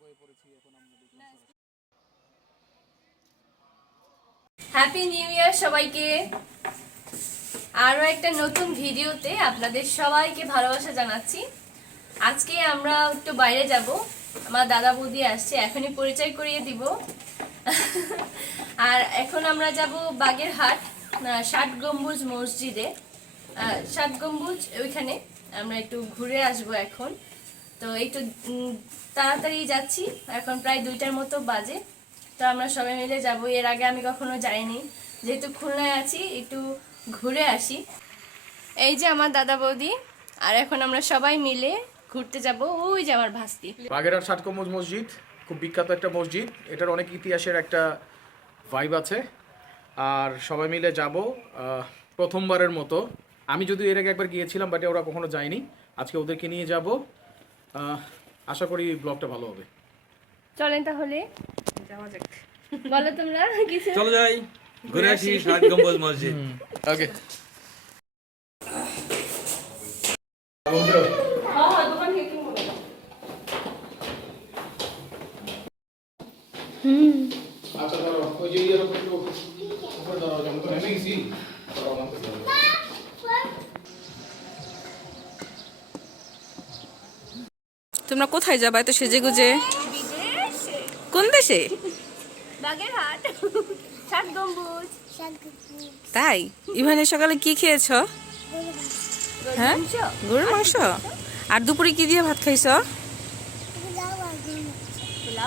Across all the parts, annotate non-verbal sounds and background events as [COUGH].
হয়ে পড়েছি এখন আমরা হ্যাপি নিউ ইয়ার সবাইকে। আরও একটা নতুন ভিডিওতে আপনাদের সবাইকে ভালোবাসা জানাচ্ছি। আজকে আমরা একটু বাইরে যাব। আমার দাদা বৌদি আসছে এখনই পরিচয় করিয়ে দিব। আর এখন আমরা যাব বাগেরহাট ষাট গম্বুজ মসজিদে। ষাট গম্বুজ ওইখানে। আমরা একটু ঘুরে আসব এখন। তো একটু তাড়াতাড়ি যাচ্ছি। এখন প্রায় দুইটার মতো বাজে। তো আমরা সবাই মিলে যাব। এর আগে আমি কখনো যাইনি। যেহেতু খুলনায় আছি, একটু ঘুরে আসি। এই যে আমার দাদা বৌদি, আর এখন আমরা সবাই মিলে ঘুরতে যাব। ওই যে আমার ভাস্তি। বাগেরহাট ষাটকম্বজ মসজিদ, খুব বিখ্যাত একটা মসজিদ। এটার অনেক ইতিহাসের একটা ভাইব আছে। আর সবাই মিলে যাব প্রথমবারের মতো। আমি যদি এর আগে একবার গিয়েছিলাম বাট ওরা কখনো যায়নি। আজকে ওদেরকে নিয়ে যাব। আশা করি ব্লগটা ভালো হবে। চলেন তাহলে। বলো তোমরা কিছু চলো যাই ঘুরে আসি ষাট গম্বুজ মসজিদ। ওকে। আচ্ছা ধরো ওই যে ইয়ের উপর দাঁড়াও যেমন তো নেমে গেছি তোমরা কোথায় যাবা এত সেজে গুজে? কোন দেশে? তাই? ইভানের সকালে কি খেয়েছ? হ্যাঁ? গরুর মাংস? আর দুপুরে কি দিয়ে ভাত খাইছ?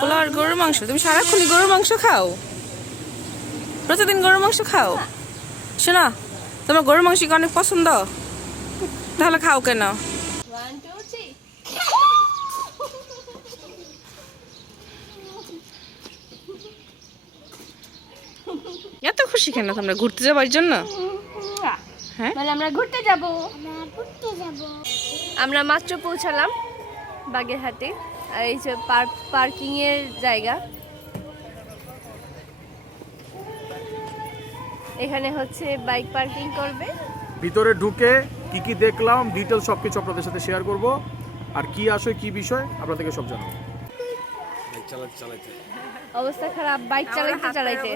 পোলাও আর গরুর মাংস। তুমি সারাক্ষণই গরুর মাংস খাও? প্রতিদিন গরুর মাংস খাও? শোনো তোমার গরুর মাংস কি অনেক পছন্দ? তাহলে খাও কেন? খুশি কেন তোমরা? ঘুরতে যাবার জন্য? হ্যাঁ? আমরা ঘুরতে যাব। আমরা মাত্র পৌঁছালাম বাগেরহাটে আর এই যে পার্কিং এর জায়গা। এখানে হচ্ছে বাইক পার্কিং করবে। ভিতরে ঢুকে কি কি দেখলাম ডিটেল সব কিছু আপনাদের সাথে শেয়ার করব। আর কি আসে কি বিষয় আপনাদেরকে সব জানাব। চালাতে চালাতে। অবস্থা খারাপ বাইক চালাইতে চালাইতে।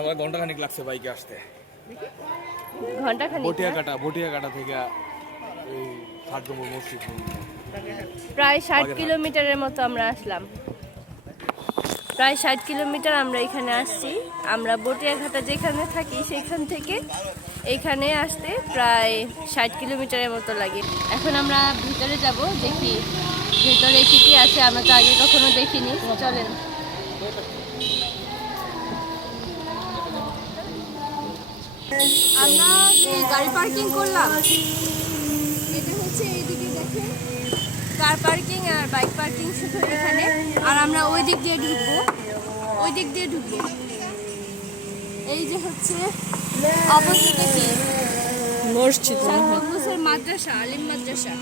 আমার ঘণ্টা খানিক লাগছে বাইকে আসতে। ঘণ্টা খানিক বটিয়া কাটা বটিয়া কাটা থেকে এই ষাট মসজিদ। প্রায় ষাট কিলোমিটারের মতো আমরা আসলাম। প্রায় ষাট কিলোমিটার আমরা এখানে আসছি। আমরা বটিয়াঘাটা যেখানে থাকি সেখান থেকে এখানে আসতে প্রায় ষাট কিলোমিটারের মতো লাগে। এখন আমরা ভিতরে যাব দেখি ভেতরে কি কি আছে। আমরা তো আগে কখনো দেখিনি। চলেন। আমরা গাড়ি পার্কিং করলাম এটা হচ্ছে এইদিকে দেখেন। কার পার্কিং আর বাইক পার্কিং শুধু এখানে। আর আমরা ওই দিক দিয়ে ঢুকবো। ওই দিক দিয়ে ঢুকবো। এই যে হচ্ছে অপোজিটে কি? মসজিদ মাদ্রাসা আলিম মাদ্রাসা।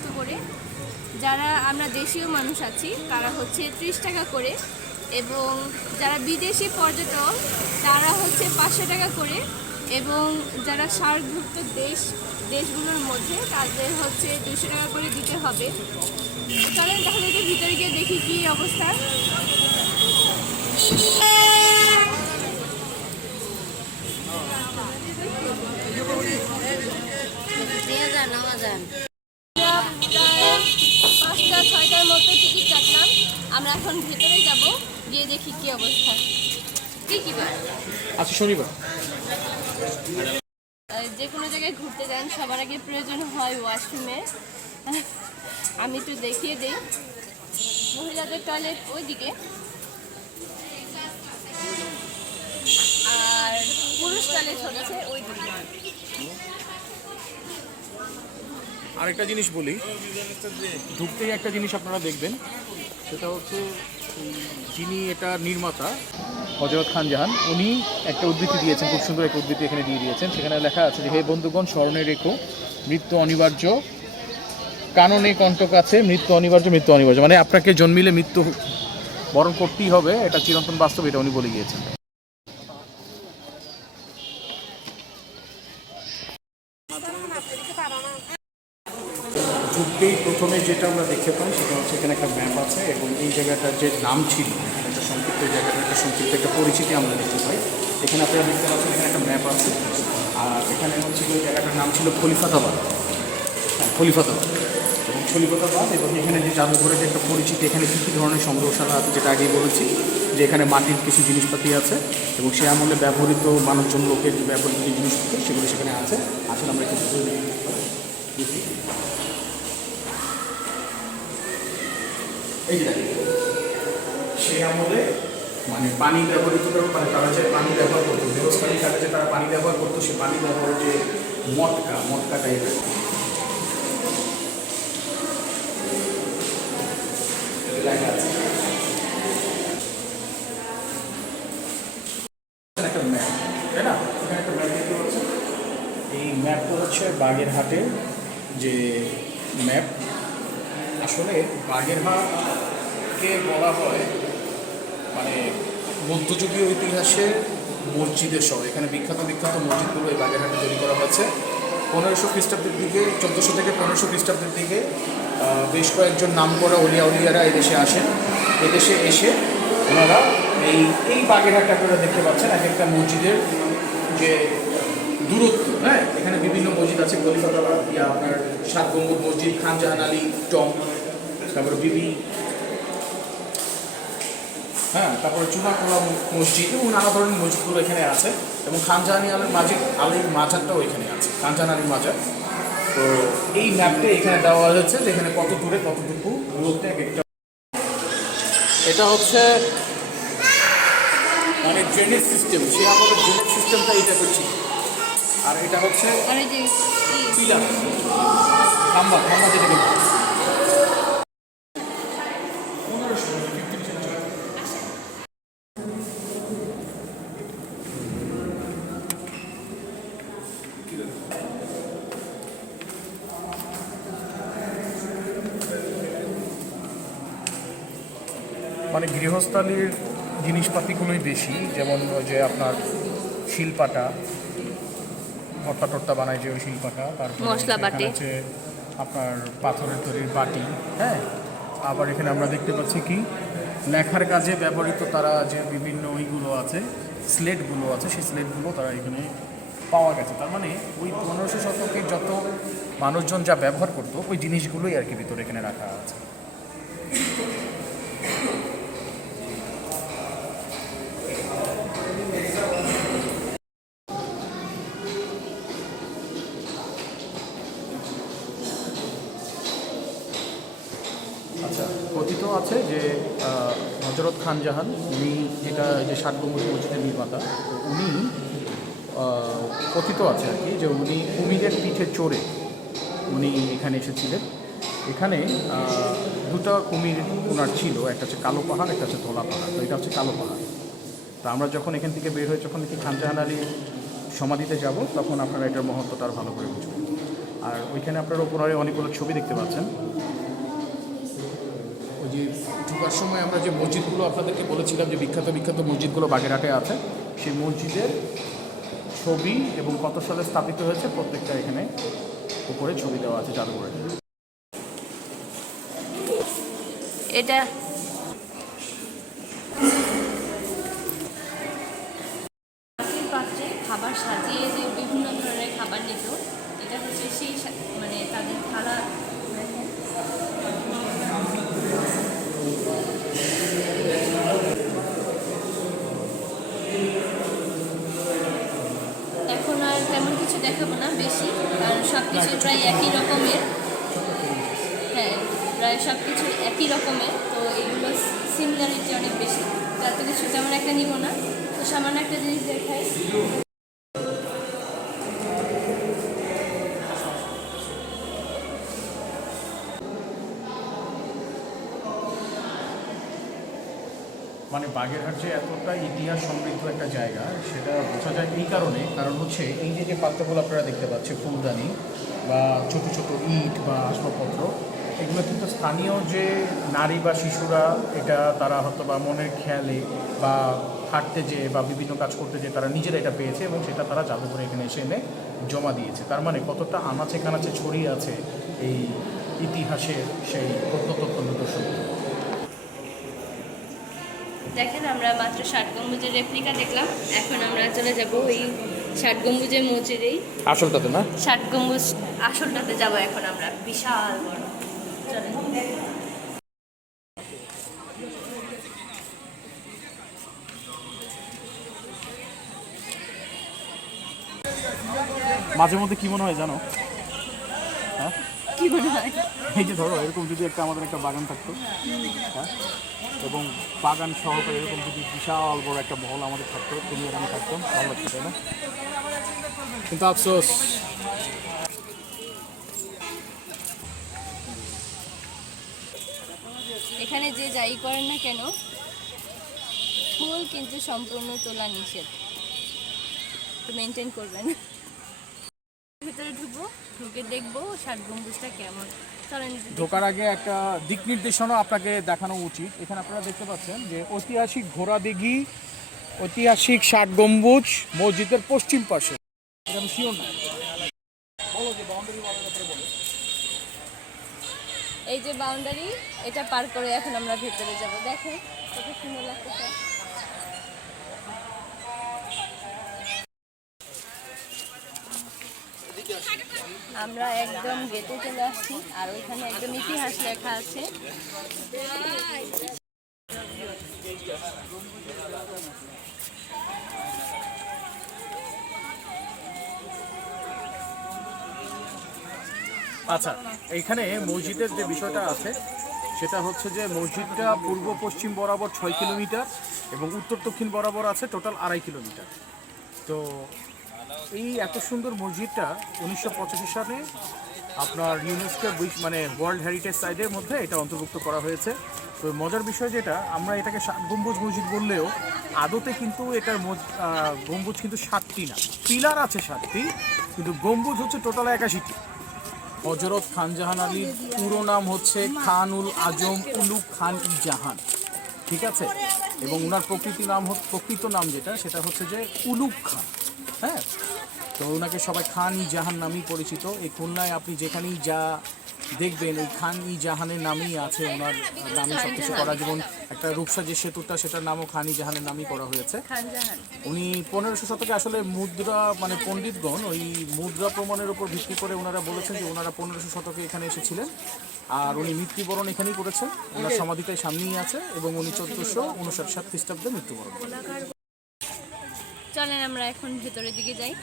কত করে। যারা আমরা দেশীয় মানুষ আছি, তারা হচ্ছে ত্রিশ টাকা করে এবং যারা বিদেশি পর্যটক, তারা হচ্ছে পাঁচশো টাকা করে এবং যারা সার্কভুক্ত দেশ, দেশগুলোর মধ্যে, তাদের হচ্ছে দুশো টাকা করে দিতে হবে। চলেন তাহলে যে ভিতরে গিয়ে দেখি কি অবস্থা। ছয়টার মতো টিকিট কাটলাম। আমরা এখন ভেতরে যাব গিয়ে দেখি কি অবস্থা। কি কি বার? আচ্ছা শনিবার। যে কোনো জায়গায় ঘুরতে যান সবার আগে প্রয়োজন হয় ওয়াশরুমের আমি একটু দেখিয়ে দিই। মহিলাদের টয়লেট ওইদিকে। আর পুরুষ টয়লেট হচ্ছে ওইদিকে। আরেকটা জিনিস বলি। ঢুকতেই একটা জিনিস আপনারা দেখবেন, সেটা হচ্ছে যিনি এটা নির্মাতা, হজরত খান জাহান, উনি একটা উদ্ধৃতি দিয়েছেন, খুব সুন্দর একটা উদ্ধৃতি এখানে দিয়ে দিয়েছেন। সেখানে লেখা আছে যে, হে বন্ধুগণ, স্মরণে রেখো, মৃত্যু অনিবার্য। কাননে কণ্টক আছে, মৃত্যু অনিবার্য মৃত্যু অনিবার্য। মানে আপনাকে জন্মিলে মৃত্যু বরণ করতেই হবে, এটা চিরন্তন বাস্তব, এটা উনি বলে গিয়েছেন ঢুকতেই প্রথমে যেটা আমরা দেখতে পাই, সেটা হচ্ছে এখানে একটা ম্যাপ আছে এবং এই জায়গাটার যে নাম ছিল, একটা সংক্ষিপ্ত এই জায়গাটার একটা সংক্ষিপ্ত একটা পরিচিতি আমরা দেখতে পাই। এখানে আপনারা দেখতে পাচ্ছেন এখানে একটা ম্যাপ আছে। আর এখানে হচ্ছে ওই জায়গাটার নাম ছিল খলিফাতাবাদ। হ্যাঁ খলিফাতাবাদ। এবং খলিফাতাবাদ এবং এখানে যে জাদুঘরের যে একটা পরিচিতি, এখানে কী কী ধরনের সংগ্রহশালা আছে যেটা আগেই বলেছি, যে এখানে মাটির কিছু জিনিসপাতি আছে এবং সে আমলে ব্যবহৃত মানুষজন লোকের যে ব্যবহৃত যে জিনিসপত্র, সেগুলো সেখানে আছে। আসলে আমরা একটু দেখি। এই যে সেই আমলে মানে পানি ব্যবহৃত করে মানে তারা যে পানি ব্যবহার করতো, দেবস্থানী কালে যে তারা পানি ব্যবহার করতো সেই পানি ব্যবহারের যে মটকা মটকা টাইপের এই ম্যাপটা হচ্ছে বাগেরহাটের যে ম্যাপ। আসলে বাগেরহাটকে বলা হয় মানে মধ্যযুগীয় ইতিহাসের মসজিদের শহর। এখানে বিখ্যাত বিখ্যাত মসজিদগুলো এই বাগেরহাটে তৈরি করা হয়েছে। পনেরোশো খ্রিস্টাব্দের দিকে, চোদ্দোশো থেকে পনেরোশো খ্রিস্টাব্দের দিকে বেশ কয়েকজন নাম করা অলিয়া উলিয়ারা এদেশে আসেন। এদেশে এসে ওনারা এই এই বাগেরহাটটা আপনারা দেখতে পাচ্ছেন, এক একটা মসজিদের যে দূরত্ব হ্যাঁ? এখানে বিভিন্ন মসজিদ আছে কলিকাতা আপনার সাত গম্বুজ মসজিদ, খানজাহান আলী টম তারপরে বিবি। হ্যাঁ তারপরে চুনাকোলা মসজিদ এবং নানা ধরনের মসজিদগুলো এখানে আছে। এবং খানজাহানি আলীর মাজিদ আলীর মাজারটাও এখানে আছে খানজাহান আলীর মাজার। তো এই ম্যাপটা এখানে দেওয়া হয়েছে যে এখানে কত দূরে কতটুকু দূরত্বে এক একটা এটা হচ্ছে মানে ড্রেনেজ সিস্টেম সে আমাদের ড্রেনেজ সিস্টেমটা এটা করছি আর এটা হচ্ছে পিলার। খাম্বা খাম্বা যেটাকে মানে জিনিসপাতিগুলোই বেশি যেমন ওই যে আপনার শিলপাটা ভর্তা টর্তা বানায় যে ওই শিল্পাটা তারপর মশলা বাটি। হচ্ছে আপনার পাথরের তৈরির বাটি হ্যাঁ? আবার এখানে আমরা দেখতে পাচ্ছি কি লেখার কাজে ব্যবহৃত তারা যে বিভিন্ন ওইগুলো আছে স্লেটগুলো আছে সেই স্লেটগুলো তারা এখানে পাওয়া গেছে। তার মানে ওই পনেরোশো শতকে যত মানুষজন যা ব্যবহার করতো ওই জিনিসগুলোই আর কি ভিতরে এখানে রাখা আছে আচ্ছা কথিত আছে যে আহ, হজরত খান জাহান উনি যেটা যে ষাট গম্বুজ মসজিদের নির্মাতা, উনি কথিত আছে আর কি যে উনি কুমিরের পিঠে চড়ে উনি এখানে এসেছিলেন। এখানে দুটো কুমির ওনার ছিল, একটা হচ্ছে কালো পাহাড়, একটা হচ্ছে ধলা পাহাড়। তো এটা হচ্ছে কালো পাহাড়। তো আমরা যখন এখান থেকে বের হয়ে যখন কি খানজাহান আলীর সমাধিতে যাব, তখন আপনারা এটার মহত্বটা ভালো করে বুঝবেন। আর ওইখানে আপনারা উপরে অনেকগুলো ছবি দেখতে পাচ্ছেন। যে ঢোকার সময় আমরা যে মসজিদগুলো আপনাদেরকে বলেছিলাম যে বিখ্যাত বিখ্যাত মসজিদগুলো বাগেরহাটে আছে, সেই মসজিদের ছবি এবং কত সালে স্থাপিত হয়েছে প্রত্যেকটা এখানে উপরে ছবি দেওয়া আছে জাদুঘরে এটা মাটির পাত্রে খাবার সাজিয়ে যে বিভিন্ন ধরনের খাবার নিত এটা হচ্ছে সেই সা- মানে তাদের থালা দেখেন। এখন আর তেমন কিছু দেখাবো না বেশি, কারণ সব কিছু প্রায় একই রকমের। হ্যাঁ প্রায় সব কিছু একই রকমের, তো এগুলো সিমিলারিটি অনেক বেশি। তো এত কিছু তেমন একটা নিব না। তো সামান্য একটা জিনিস দেখাই। বাগেরহাট যে এতটা ইতিহাস সমৃদ্ধ একটা জায়গা, সেটা বোঝা যায় এই কারণে। কারণ হচ্ছে, এই যে যে পাত্রগুলো আপনারা দেখতে পাচ্ছেন, ফুলদানি বা ছোট ছোট ইট বা আসবাবপত্র, এগুলো কিন্তু স্থানীয় যে নারী বা শিশুরা, এটা তারা হয়তো বা মনের খেয়ালে বা হাঁটতে যেয়ে বা বিভিন্ন কাজ করতে যেয়ে তারা নিজেরা এটা পেয়েছে এবং সেটা তারা জাদুঘরে এখানে এসে এনে জমা দিয়েছে। তার মানে কতটা আনাচে কানাচে ছড়িয়ে আছে এই ইতিহাসের সেই প্রত্নতত্ত্ব নিদর্শন। দেখেন আমরা মাত্র ষাট গম্বুজের রেপ্লিকা দেখলাম। এখন আমরা চলে যাব ওই ষাট গম্বুজের মসজিদেই। আসলটাতে না? ষাট গম্বুজ আসলটাতে যাব এখন আমরা। বিশাল বড়। চলেন। মাঝে মধ্যে কি মনে হয় জানো? হ্যাঁ? কি মনে হয়? এই যে ধরো এরকম যদি একটা আমাদের একটা বাগান থাকতো হ্যাঁ? এবং বাগান সহকারে এরকম যদি বিশাল বড় একটা মহল আমাদের থাকতো তুমি আর আমি থাকতাম ভালো লাগতো তাই না? কিন্তু আফসোস। এখানে যে যাই করেন না কেন ফুল কিন্তু সম্পূর্ণ তোলা নিষেধ। তো মেনটেন করবেন। ভিতরে ঢুকবো ঢুকে দেখব ষাট গম্বুজটা কেমন। ঢোকার আগে একটা দিক নির্দেশনা আপনাকে দেখানো উচিত। এখানে আপনারা দেখতে পাচ্ছেন যে ঐতিহাসিক ঘোড়া দিঘি ঐতিহাসিক ষাট গম্বুজ মসজিদের পশ্চিম পাশে। এটা আমি শিওর না। বলো যে বাউন্ডারি বলো। এই যে বাউন্ডারি এটা পার করে এখন আমরা ভেতরে যাব। দেখেন কত সুন্দর লাগতেছে। আমরা একদম গেটে চলে আসছি, আর ওইখানে একদম ইতিহাস লেখা আছে। আচ্ছা এইখানে মসজিদের যে বিষয়টা আছে, সেটা হচ্ছে যে মসজিদটা পূর্ব পশ্চিম বরাবর ছয় কিলোমিটার এবং উত্তর দক্ষিণ বরাবর আছে টোটাল আড়াই কিলোমিটার। তো এই এত সুন্দর মসজিদটা উনিশশো পঁচাশি সালে আপনার ইউনেস্কো মানে ওয়ার্ল্ড হেরিটেজ সাইটের মধ্যে এটা অন্তর্ভুক্ত করা হয়েছে। তো মজার বিষয় যেটা, আমরা এটাকে সাত গম্বুজ মসজিদ বললেও আদতে কিন্তু এটার গম্বুজ কিন্তু সাতটি না, পিলার আছে সাতটি, কিন্তু গম্বুজ হচ্ছে টোটাল একাশিটি। হজরত খানজাহান আলীর পুরো নাম হচ্ছে খানুল আজম উলু খান জাহান, ঠিক আছে? এবং ওনার প্রকৃতি নাম প্রকৃত নাম যেটা, সেটা হচ্ছে যে উলুক খান হ্যাঁ? তো ওনাকে সবাই খান ই জাহান নামেই পরিচিত। এই খুলনায় আপনি যেখানেই যা দেখবেন ওই খান ই জাহানের নামেই আছে ওনার নামে সব কিছু করা। যেমন একটা রূপসা যে সেতুটা সেটার নামও খান ই জাহানের নামই করা হয়েছে। উনি পনেরোশো শতকে আসলে মুদ্রা মানে পণ্ডিতগণ ওই মুদ্রা প্রমাণের উপর ভিত্তি করে ওনারা বলেছেন যে ওনারা পনেরোশো শতকে এখানে এসেছিলেন। আর উনি মৃত্যুবরণ এখানেই করেছেন। ওনার সমাধিটাই সামনেই আছে এবং উনি চোদ্দোশো উনষাট সাত খ্রিস্টাব্দে মৃত্যুবরণ করেন। চলেন আমরা এখন ভেতরের দিকে যাই।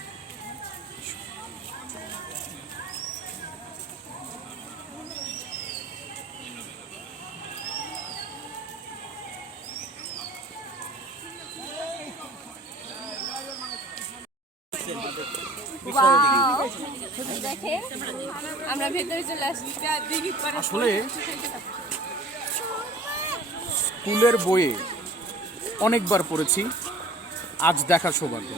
আসলে স্কুলের বইয়ে অনেকবার পড়েছি। আজ দেখার সৌভাগ্য।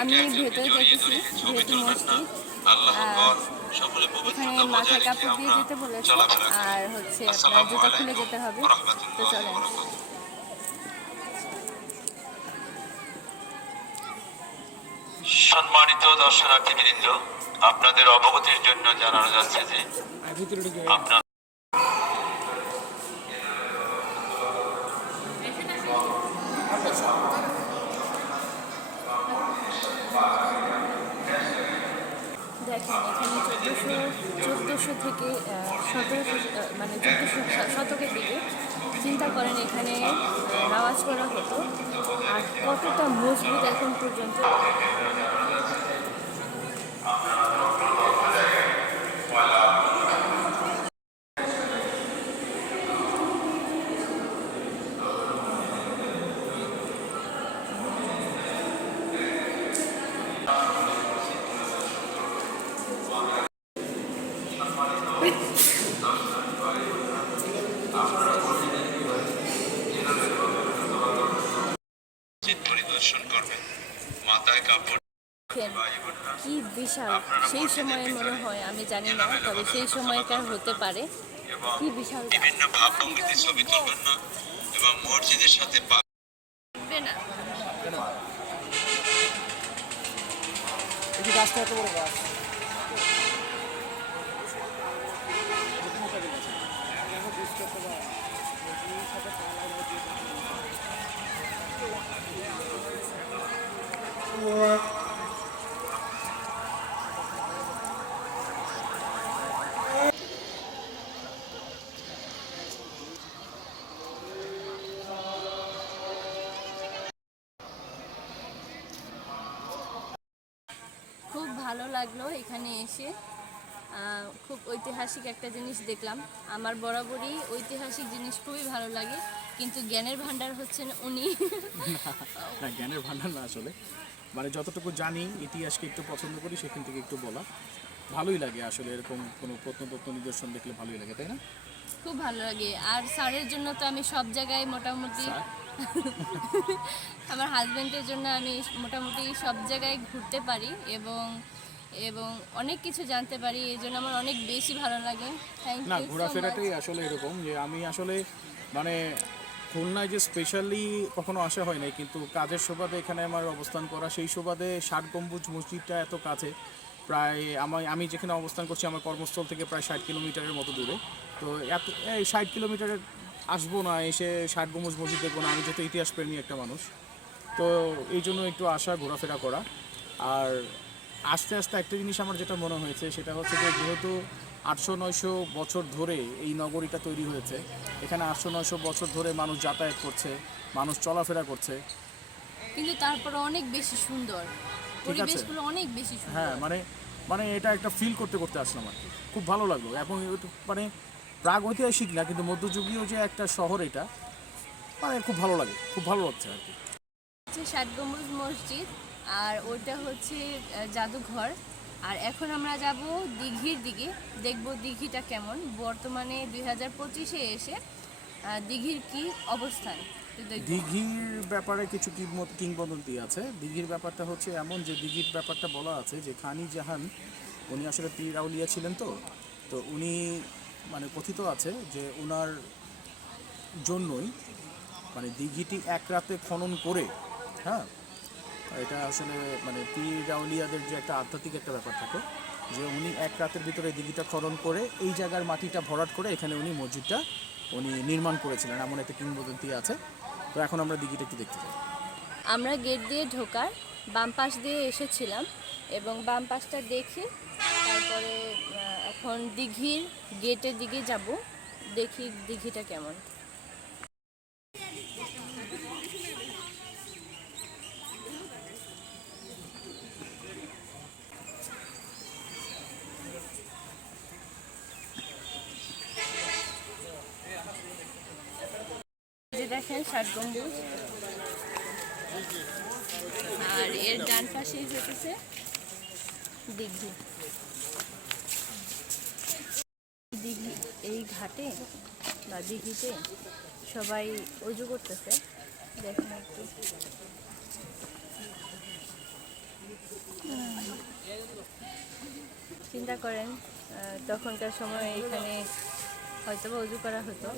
আমি ভেতরে ছবি তুলবেন না। আল্লাহ আর দর্শনার্থী এখানে মাথায় কাপড় দিয়ে যেতে বলেছে। আর হচ্ছে আপনার জুতা খুলে যেতে হবে। তো চলেন। সম্মানিত দর্শনার্থীবৃন্দ আপনাদের অবগতির জন্য জানানো যাচ্ছে যে আপনার এখানে চোদ্দোশো চোদ্দোশো থেকে সতেরোশো মানে চোদ্দোশো শতকের দিকে চিন্তা করেন এখানে নামাজ করা হতো। আর কতটা মজবুত এখন পর্যন্ত সময় মনে হয় আমি জানি না তবে সেই সময়কার হতে পারে। এবং কি বিশাল বিভিন্ন ভাবভঙ্গিতে ছবি তুলবেন না এবং মসজিদের সাথে পা না। গাছটা এত বড় গাছ। খুব ভালো লাগল এখানে এসে খুব ঐতিহাসিক একটা জিনিস দেখলাম। আমার বরাবরই ঐতিহাসিক জিনিস খুবই ভালো লাগে কিন্তু জ্ঞানের ভান্ডার হচ্ছেন উনি। [LAUGHS] না জ্ঞানের ভান্ডার না আসলে। মানে যতটুকু জানি ইতিহাসকে একটু পছন্দ করি সেখান থেকে একটু বলা। ভালোই লাগে আসলে এরকম কোনো প্রত্নতত্ত্ব নিদর্শন দেখলে ভালোই লাগে তাই না? খুব ভালো লাগে। আর স্যারের জন্য তো আমি সব জায়গায় মোটামুটি [LAUGHS] আমার হাজবেন্ডের জন্য আমি মোটামুটি সব জায়গায় ঘুরতে পারি এবং এবং অনেক কিছু জানতে পারি এই জন্য আমার অনেক বেশি ভালো লাগে। থ্যাংক না ঘোরাফেরাটাই আসলে এরকম যে আমি আসলে মানে খুলনায় যে স্পেশালি কখনো আসা হয় নাই কিন্তু কাজের সুবাদে এখানে আমার অবস্থান করা সেই সুবাদে ষাট গম্বুজ মসজিদটা এত কাছে। প্রায় আমি আমি যেখানে অবস্থান করছি আমার কর্মস্থল থেকে প্রায় ষাট কিলোমিটারের মতো দূরে। তো এত এই ষাট কিলোমিটারের আসব না এসে ষাট গম্বুজ মসজিদ দেখব না আমি যেহেতু ইতিহাস প্রেমী একটা মানুষ। তো এই জন্য একটু আসা ঘোরাফেরা করা। আর আস্তে আস্তে একটা জিনিস আমার যেটা মনে হয়েছে সেটা হচ্ছে যে যেহেতু আটশো নয়শো বছর ধরে এই নগরীটা তৈরি হয়েছে এখানে আটশো নয়শো বছর ধরে মানুষ যাতায়াত করছে মানুষ চলাফেরা করছে। কিন্তু তারপরে অনেক বেশি সুন্দর। আছে। পরিবেশগুলো অনেক বেশি সুন্দর। হ্যাঁ মানে মানে এটা একটা ফিল করতে করতে আসলাম আর কি। খুব ভালো লাগল। এবং একটু মানে প্রাগ ঐতিহাসিক না কিন্তু মধ্যযুগীয় যে একটা শহর এটা মানে খুব ভালো লাগে খুব ভালো লাগছে আর কি। হচ্ছে ষাট গম্বুজ মসজিদ। আর ওইটা হচ্ছে জাদুঘর। আর এখন আমরা যাব দিঘির দিকে, দেখব দিঘিটা কেমন। বর্তমানে দুই হাজার পঁচিশে এসে দিঘির কি অবস্থান দিঘির ব্যাপারে কিছু কিংব- কিংবদন্তি আছে। দিঘির ব্যাপারটা হচ্ছে এমন যে, দিঘির ব্যাপারটা বলা আছে যে, খানি জাহান, উনি আসলে পীর আউলিয়া ছিলেন তো তো উনি মানে কথিত আছে যে ওনার জন্যই মানে দিঘিটি এক রাতে খনন করে হ্যাঁ এটা আসলে মানে পীর আউলিয়াদের যে একটা আধ্যাত্মিক একটা ব্যাপার থাকে, যে উনি এক রাতের ভিতরে দিঘিটা খনন করে এই জায়গার মাটিটা ভরাট করে এখানে উনি মসজিদটা উনি নির্মাণ করেছিলেন, এমন একটা কিংবদন্তি আছে। তো এখন আমরা দিঘিটা একটু দেখতে চাই। আমরা গেট দিয়ে ঢোকার, বাম পাশ দিয়ে এসেছিলাম এবং বাম পাশটা দেখে তারপরে এখন দিঘির গেটের দিকে যাব, দেখি দিঘিটা কেমন এই যে দেখেন, ষাট গম্বুজ। আর এর ডান পাশেই হতেছে দিঘি। দিঘি, এই ঘাটে বা দিঘিতে সবাই অজু করতেছে। দেখেন একটু। চিন্তা করেন তখনকার সময় এখানে হয়তো বা অজু করা হতো।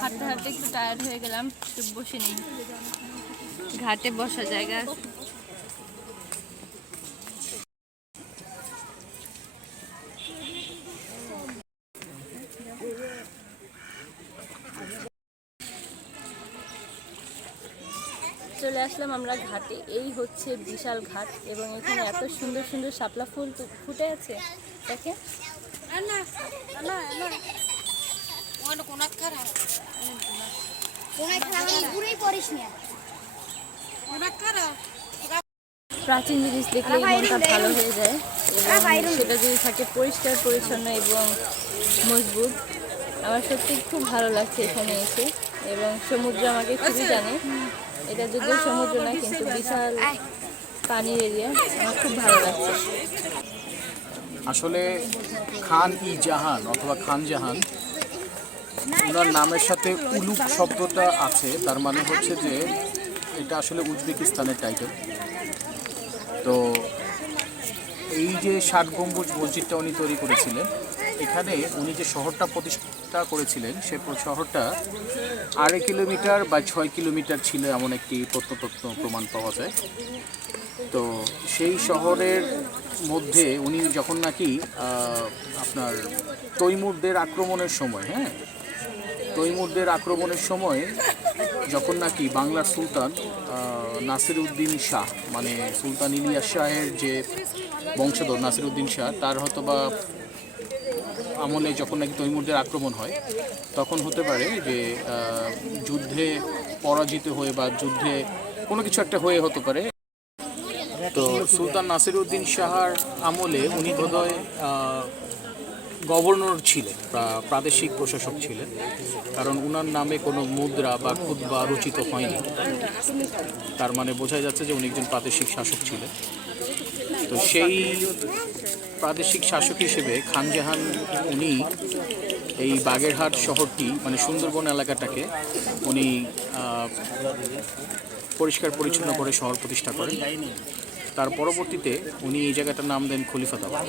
হাঁটতে হাঁটতে একটু টায়ার্ড হয়ে গেলাম, একটু বসে ঘাটে বসার জায়গা চলে আসলাম আমরা ঘাটে। এই হচ্ছে বিশাল ঘাট এবং এখানে এত সুন্দর সুন্দর শাপলা ফুল ফুটে আছে। দেখে প্রাচীন জিনিস দেখলে মনটা ভালো হয়ে যায় এবং সেটা যদি থাকে পরিষ্কার পরিচ্ছন্ন এবং মজবুত আমার সত্যি খুব ভালো লাগছে এখানে এসে এবং সমুদ্র আমাকে খুবই জানে এটা যদিও সমুদ্র না কিন্তু বিশাল পানির এরিয়া আমার খুব ভালো লাগছে আসলে খান ই জাহান অথবা খান জাহান ওনার নামের সাথে উলুক শব্দটা আছে, তার মানে হচ্ছে যে এটা আসলে উজবেকিস্তানের টাইটেল তো এই যে ষাট গম্বুজ মসজিদটা উনি তৈরি করেছিলেন, এখানে উনি যে শহরটা প্রতিষ্ঠা করেছিলেন, সে শহরটা আড়াই কিলোমিটার বা ছয় কিলোমিটার ছিল এমন একটি প্রত্নতত্ত্ব প্রমাণ পাওয়া যায়। তো সেই শহরের মধ্যে উনি যখন নাকি আপনার তৈমুরদের আক্রমণের সময় হ্যাঁ? তৈমুরদের আক্রমণের সময় যখন নাকি বাংলার সুলতান নাসির উদ্দিন শাহ মানে সুলতান ইলিয়াস শাহের যে বংশধর নাসির উদ্দিন শাহ, তার হয়তো বা আমলে যখন নাকি তৈমুরদের আক্রমণ হয়, তখন হতে পারে যে যুদ্ধে পরাজিত হয়ে বা যুদ্ধে কোনো কিছু একটা হয়ে হতে পারে। তো সুলতান নাসিরউদ্দিন শাহর আমলে উনি বোধহয় গভর্নর ছিলেন প্রাদেশিক প্রশাসক ছিলেন, কারণ উনার নামে কোনো মুদ্রা বা খুদ্া রচিত হয়নি। তার মানে বোঝা যাচ্ছে যে উনি একজন প্রাদেশিক শাসক ছিলেন। তো সেই প্রাদেশিক শাসক হিসেবে খানজাহান উনি এই বাগেরহাট শহরটি মানে সুন্দরবন এলাকাটাকে উনি পরিষ্কার পরিচ্ছন্ন করে শহর প্রতিষ্ঠা করেন। তার পরবর্তীতে উনি এই জায়গাটার নাম দেন খলিফাতাবাদ।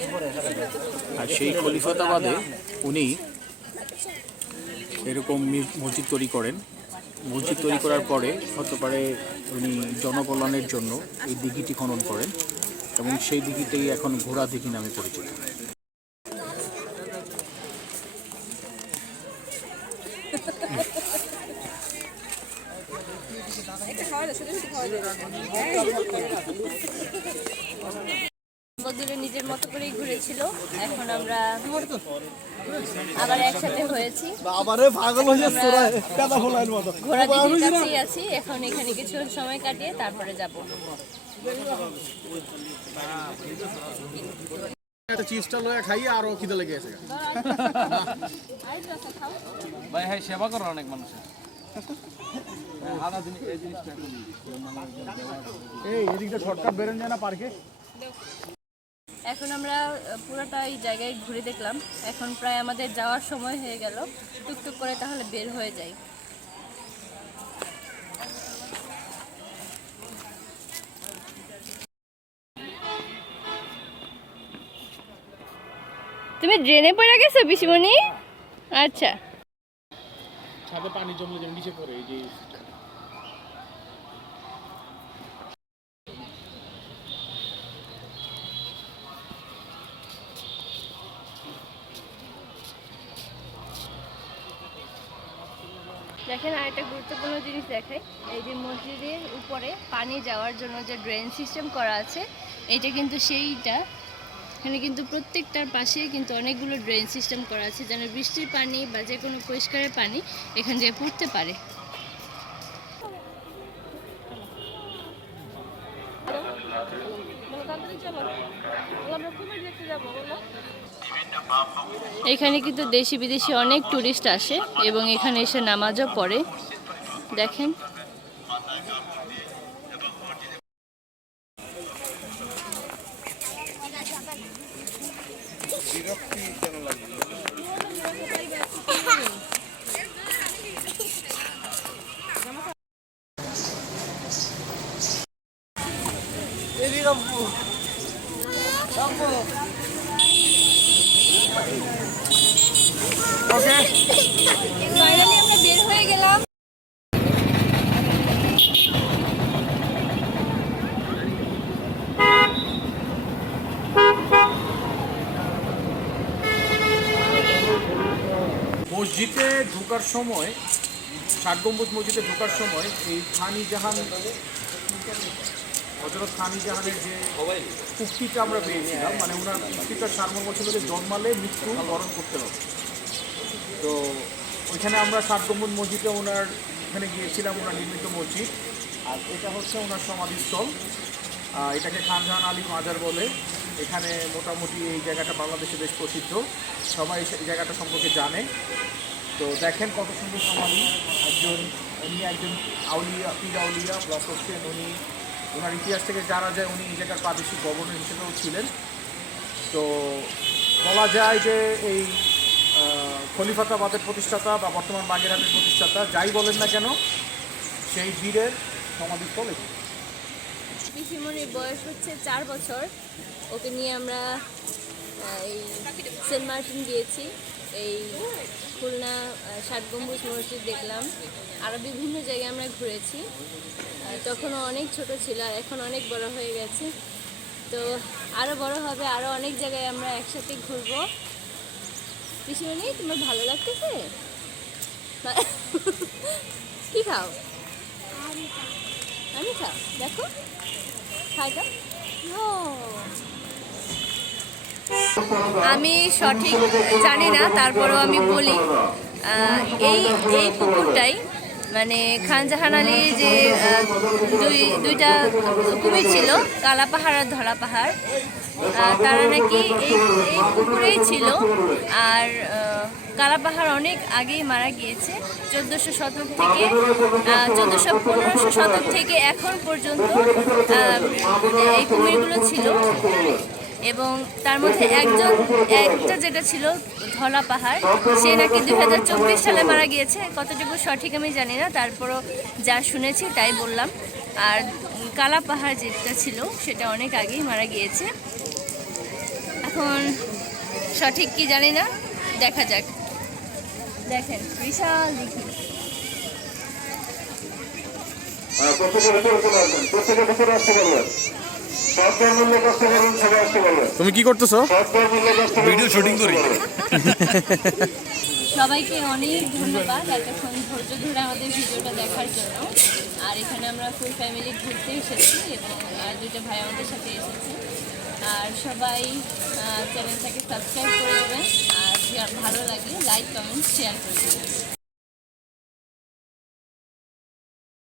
আর সেই খলিফাতাবাদে উনি এরকম মসজিদ তৈরি করেন। মসজিদ তৈরি করার পরে হতে পারে উনি জনকল্যাণের জন্য এই দিঘিটি খনন করেন এবং সেই দিঘিটি এখন ঘোড়া দিঘি নামে পরিচিত বদলে নিজের মতো করেই ঘুরেছিল এখন আমরা আবার একসাথে হয়েছি আবারে পাগল হয়ে যাচ্ছে কাদা ফোলাইন মতো। ঘোড়া দিদির আছি এখন এখানে কিছু সময় কাটিয়ে তারপরে যাব। একটা চিজটা লয়ে খাইয়ে আরও খিদে লেগে গেছে ভাই হ্যাঁ সেবা করো অনেক মানুষের এই এদিকটা শর্টকাট বেরোন যায় না পার্কে? এখন আমরা পুরোটা এই জায়গায় ঘুরে দেখলাম। এখন প্রায় আমাদের যাওয়ার সময় হয়ে গেল। টুকটুক করে তাহলে বের হয়ে যাই। তুমি ড্রেনে পড়ে গেছো, পিসিমণি? আচ্ছা। ছাদে পানি যেন নিচে পড়ে, এই যে দেখেন আর একটা গুরুত্বপূর্ণ জিনিস দেখাই। এই যে মসজিদের উপরে পানি যাওয়ার জন্য যে ড্রেন সিস্টেম করা আছে, এটা কিন্তু সেইটা। এখানে কিন্তু প্রত্যেকটার পাশে কিন্তু অনেকগুলো ড্রেন সিস্টেম করা আছে যেন বৃষ্টির পানি বা যে কোনো পরিষ্কারের পানি এখান দিয়ে পড়তে পারে। এখানে কিন্তু দেশি বিদেশি অনেক টুরিস্ট আসে এবং এখানে এসে নামাজও পড়ে। দেখেন ফাইনালি আমরা বের হয়ে গেলাম মসজিদে ঢোকার সময়, ষাট গম্বুজ মসজিদে ঢোকার সময় এই খানি জাহান হজরত খানি জাহানের যে উক্তিটা আমরা পেয়েছিলাম মানে ওনার উক্তিটা সারমর্ম যে জন্মালে মৃত্যু বরণ করতে হবে। তো ওইখানে আমরা ষাট গম্বুজ মসজিদে ওনার এখানে গিয়েছিলাম, ওনার নির্মিত মসজিদ। আর এটা হচ্ছে ওনার সমাধিস্থল। এটাকে খানজাহান আলী মাজার বলে। এখানে মোটামুটি এই জায়গাটা বাংলাদেশে বেশ প্রসিদ্ধ। সবাই এই জায়গাটা সম্পর্কে জানে। তো দেখেন কত সুন্দর সমাধি। একজন, উনি একজন আউলিয়া, পীর আউলিয়া প্লাস হচ্ছেন উনি। ওনার ইতিহাস থেকে জানা যায় উনি জায়গার প্রাদেশিক গভর্নর হিসেবেও ছিলেন। তো বলা যায় যে এই খলিফাতাবাদের প্রতিষ্ঠাতা বা বর্তমান বাগেরহাটের প্রতিষ্ঠাতা, যাই বলেন না কেন, সেই বীরের সমাধিস্থল এটি। পিসিমনির বয়স হচ্ছে চার বছর। ওকে নিয়ে আমরা এই সেন্ট মার্টিন গিয়েছি। এই খুলনা ষাট গম্বুজ মসজিদ দেখলাম। আরও বিভিন্ন জায়গায় আমরা ঘুরেছি। আহ, তখনও অনেক ছোট ছিল আর এখন অনেক বড় হয়ে গেছে। তো আরও বড় হবে আরও অনেক জায়গায় আমরা একসাথে ঘুরবো। পিসিমনি তোমার ভালো লাগতেছে? [LAUGHS] কি খাও? আমি খাও। দেখো। খাইটা আমি সঠিক জানি না, তারপরেও আমি বলি এই এই পুকুরটাই মানে খানজাহান আলীর যে দুই, দুইটা কুমির ছিল, কালা পাহাড় আর ধলা পাহাড় তারা নাকি এই এই পুকুরেই ছিল, আর কালা পাহাড় অনেক আগেই মারা গিয়েছে, চোদ্দোশো শতক থেকে চোদ্দোশো পনেরোশো শতক থেকে এখন পর্যন্ত এই কুমিরগুলো ছিল। এবং তার মধ্যে একজন, একটা যেটা ছিল ধলা পাহাড়, সে নাকি দুই হাজার চব্বিশ সালে মারা গিয়েছে। কতটুকু সঠিক আমি জানি না, তারপরও যা শুনেছি তাই বললাম। আর কালা পাহাড় যেটা ছিল, সেটা অনেক আগেই মারা গিয়েছে। এখন সঠিক কি জানি না, দেখা যাক। দেখেন, বিশাল চলে আসবেন প্রত্যেকে ভিতরে আসতে পারবেন। তুমি কি করতেছো? ভিডিও শুটিং করি। সবাইকে অনেক ধন্যবাদ এতক্ষণ ধৈর্য ধরে আমাদের ভিডিওটা দেখার জন্য। আর এখানে আমরা ফুল ফ্যামিলি ঘুরতে এসেছি এবং আর দুইটা ভাই আমাদের সাথে এসেছে। আর সবাই চ্যানেলটাকে সাবস্ক্রাইব করে দেবেন। আর ভালো লাগে লাইক কমেন্ট শেয়ার করে দেবেন।